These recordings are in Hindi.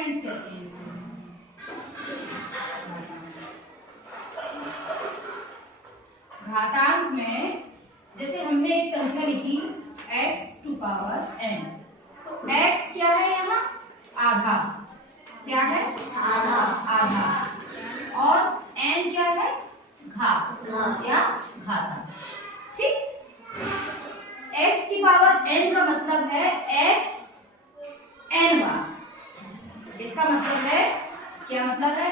एक्सपोनेंट कहते हैं इसको। घातांक में जैसे हमने एक संख्या लिखी x टू पावर n, तो x क्या है यहाँ? आधा। क्या है? आधा। आधा। और n क्या है? घात या घातांक। ठीक। x की पावर n का मतलब है x n बार। इसका मतलब है, क्या मतलब है?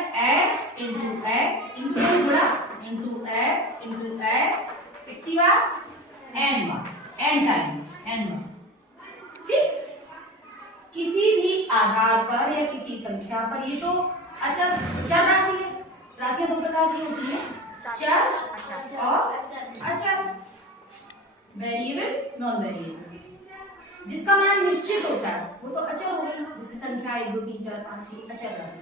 x into x into n गुणा इंटू एक्स इंटू एक्स कितनी बार? n बार, n टाइम्स n बार। ठीक। किसी भी आधार पर या किसी संख्या पर, ये तो अचर चर राशि है। राशियां दो प्रकार की होती है, चर और अचर, वेरिएबल नॉन वेरिएबल। जिसका मान निश्चित होता है वो तो अचर हो गई, जैसे संख्या 1 2 3 4 5 6 अचर राशि।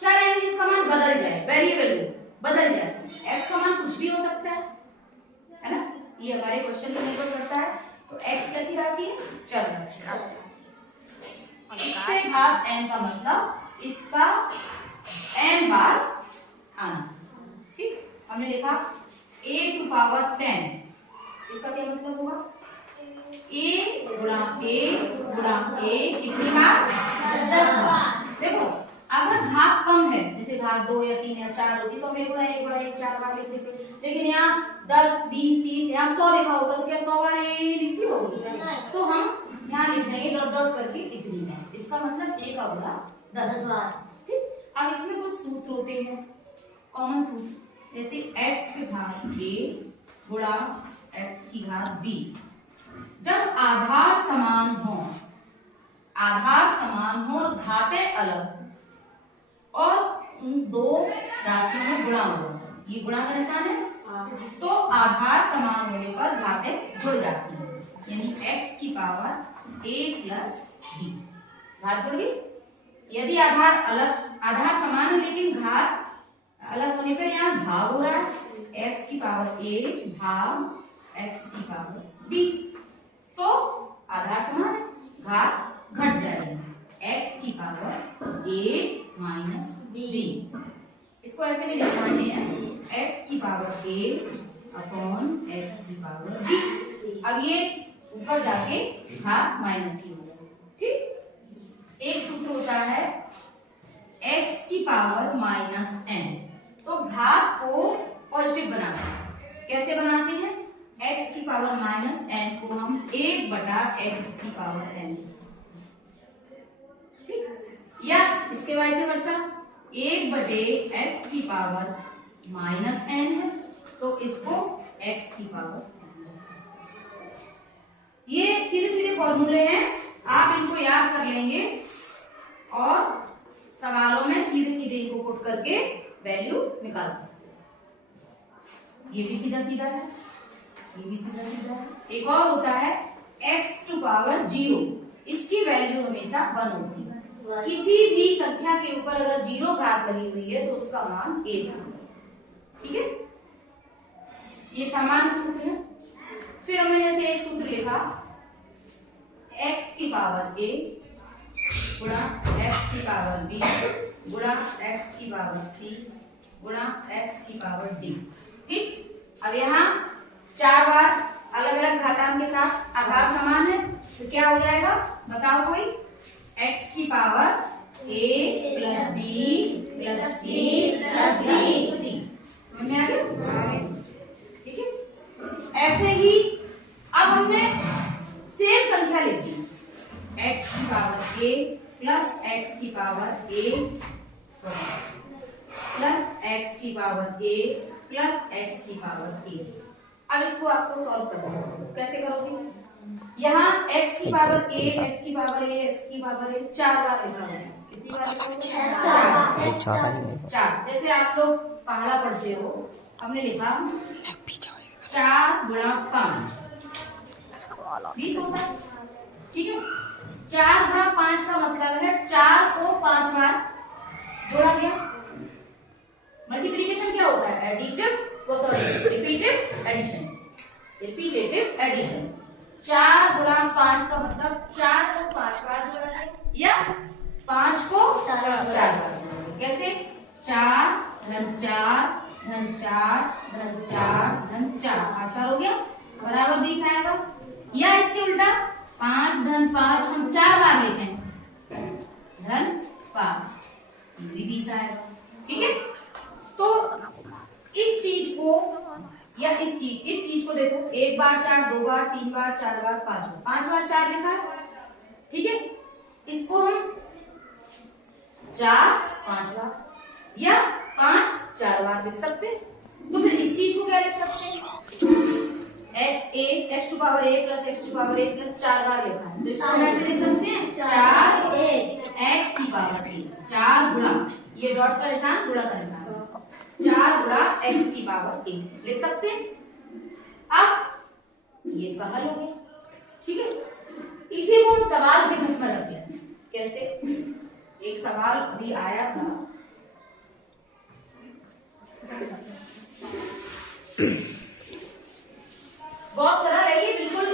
चर यानी जिसका मान बदल जाए, वेरिएबल हो, बदल जाए। x का मान कुछ भी हो सकता है ना? ये हमारे क्वेश्चन पर निर्भर करता है। तो x कैसी राशि है? चर राशि। इसके घात n का मतलब इसका n बार आना। ठीक। हमने लिखा a टू पावर 10, इसका क्या मतलब होगा? a गुणा a कितनी बार? 10 बार। देखो अगर घात कम है, जैसे घात 2 या 3 या 4 होती तो हम a गुणा a 4 बार लिख देते, लेकिन यहाँ 10 20 30 यहाँ 100 लिखा होगा तो क्या 100 बार a लिखती होगी? तो हम यहाँ लिख देंगे डॉट डॉट करके इतनी बार। इसका मतलब a का गुणा 10 बार। ठीक। अब इसमें कुछ सूत्र होते हैं, कॉमन सूत्र, जैसे x की घात a गुणा x की घात b। जब आधार समान हो और घातें अलग और उन दो राशियों में गुणा हो, ये गुणा का निशान है, तो आधार समान होने पर घातें जुड़ जाती हैं, यानी x की पावर a प्लस b, घात जुड़ गई। यदि आधार समान है लेकिन घात अलग होने पर यहाँ भाग हो रहा है, x की पावर a भाग x की पावर b, तो आधार समान है, घात घट जाएगी, x की पावर a माइनस b। इसको ऐसे भी लिख सकते हैं x की पावर a अपॉन x की पावर b। अब ये ऊपर जाके घात माइनस की हो जाएगी। ठीक। एक सूत्र होता है x की पावर माइनस n, तो घात को पॉजिटिव बनाते हैं। कैसे बनाते हैं? x की पावर माइनस n को हम 1 बटा x की पावर n, ठीक, या इसके वाइस वर्सा 1 बटे x की पावर माइनस n है तो इसको x की पावर, ये सीधे सीधे फॉर्मूले हैं, आप इनको याद कर लेंगे और सवालों में सीधे सीधे इनको पुट करके वैल्यू निकाल सकते हैं। ये भी सीधा सीधा है, ये भी सीधा सीधा है। एक और होता है x टू पावर 0, इसकी वैल्यू हमेशा 1 होती है। किसी भी संख्या के ऊपर अगर 0 घात लगी हुई है तो उसका मान 1 होगा। ठीक है, ये सामान्य सूत्र है। फिर हमने जैसे एक सूत्र लिखा x की पावर a गुणा x की पावर b गुणा x की पावर c गुणा x की पावर d। ठीक। अब यहाँ 4 बार अलग अलग घातांक के साथ आधार समान है तो क्या हो जाएगा बताओ कोई? x की power a plus b plus c plus d। समझ में आ गया? ठीक है। ऐसे ही अब हमने सेम संख्या लिखी x की पावर a प्लस x की पावर a प्लस x की पावर a प्लस x की पावर a। अब इसको आपको सॉल्व करना है, कैसे करोगे? यहाँ x की पावर a, x की पावर a, x की पावर a 4 बार लिखा है। कितनी बार? 4। जैसे आप लोग पहाड़ा पढ़ते हो, हमने लिखा 4 गुणा 5 20 होता है। ठीक है, 4 गुणा 5 का मतलब है 4 को 5 बार जोड़ा गया। मल्टीप्लिकेशन क्या होता है? Repetitive addition. 4 गुणा 5 का मतलब 4 को 5 बार जोड़ा गया, या 5 को 4 बार। कैसे? 4 धन 4 धन 4 धन 4 धन 4, 8 बार हो गया, बराबर 20 आएगा। या इसके उल्टा 5 धन 5 हम 4 बार लेते हैं, धन 5, भी 20 आएगा। ठीक है, तो इस चीज को या इस चीज को देखो, 1 बार 4, 2 बार, 3 बार, 4 बार, 5 बार, 5 बार 4 लिखा है। ठीक है, इसको हम 4 5 बार या 5 4 बार लिख सकते हैं। तो फिर इस चीज को क्या लिख सकते हैं? x to power a plus x to power a plus 4 बार लिखा है, तो इसको ऐसे लिख सकते हैं 4 x की पावर a, 4 गुणा, ये डॉट का निशान गुणा का निशान, 4 गुणा x की पावर a लिख सकते हैं। अब ये इसका हल हो गया। ठीक है, इसी को हम सवाल के रूप में रख लेते हैं। कैसे? एक सवाल अभी आया था, बहुत